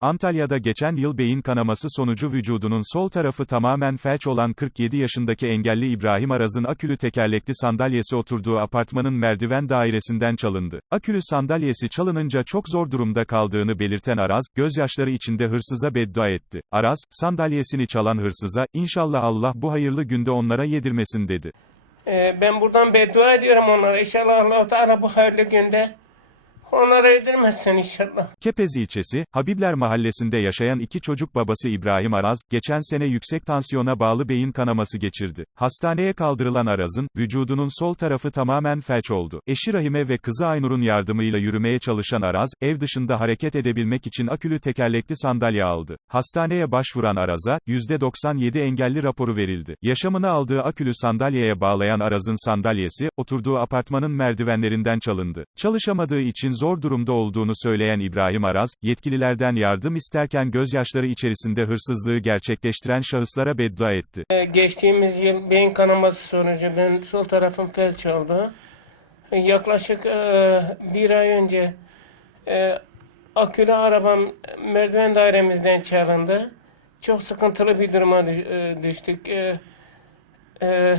Antalya'da geçen yıl beyin kanaması sonucu vücudunun sol tarafı tamamen felç olan 47 yaşındaki engelli İbrahim Araz'ın akülü tekerlekli sandalyesi oturduğu apartmanın merdiven dairesinden çalındı. Akülü sandalyesi çalınınca çok zor durumda kaldığını belirten Araz, gözyaşları içinde hırsıza beddua etti. Araz, sandalyesini çalan hırsıza, inşallah Allah bu hayırlı günde onlara yedirmesin dedi. Ee, ben buradan beddua ediyorum onlara. İnşallah allah Teala bu hayırlı günde onlara yedirmezsin inşallah. Kepez ilçesi, Habibler mahallesinde yaşayan iki çocuk babası İbrahim Araz, geçen sene yüksek tansiyona bağlı beyin kanaması geçirdi. Hastaneye kaldırılan Araz'ın, vücudunun sol tarafı tamamen felç oldu. Eşi Rahime ve kızı Aynur'un yardımıyla yürümeye çalışan Araz, ev dışında hareket edebilmek için akülü tekerlekli sandalye aldı. Hastaneye başvuran Araz'a, %97 engelli raporu verildi. Yaşamını aldığı akülü sandalyeye bağlayan Araz'ın sandalyesi, oturduğu apartmanın merdivenlerinden çalındı. Çalışamadığı için zor durumda olduğunu söyleyen İbrahim Araz, yetkililerden yardım isterken gözyaşları içerisinde hırsızlığı gerçekleştiren şahıslara beddua etti. Ee, geçtiğimiz yıl beyin kanaması sonucu ben sol tarafım felç oldu. Yaklaşık e, bir ay önce e, akülü arabam merdiven dairemizden çalındı. Çok sıkıntılı bir duruma e, düştük. E, e,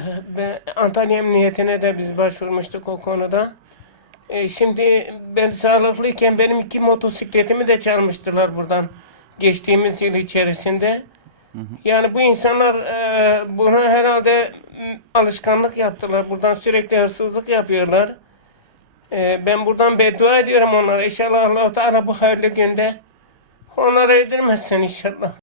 Antalya Emniyetine de biz başvurmuştuk o konuda. E, şimdi ben sağlıklıyken benim iki motosikletimi de çalmıştılar buradan geçtiğimiz yıl içerisinde. Yani bu insanlar e, buna herhalde alışkanlık yaptılar. Buradan sürekli hırsızlık yapıyorlar. E, ben buradan beddua ediyorum onlara. İnşallah allah Teala bu hayırlı günde onlara yedirmezsin inşallah.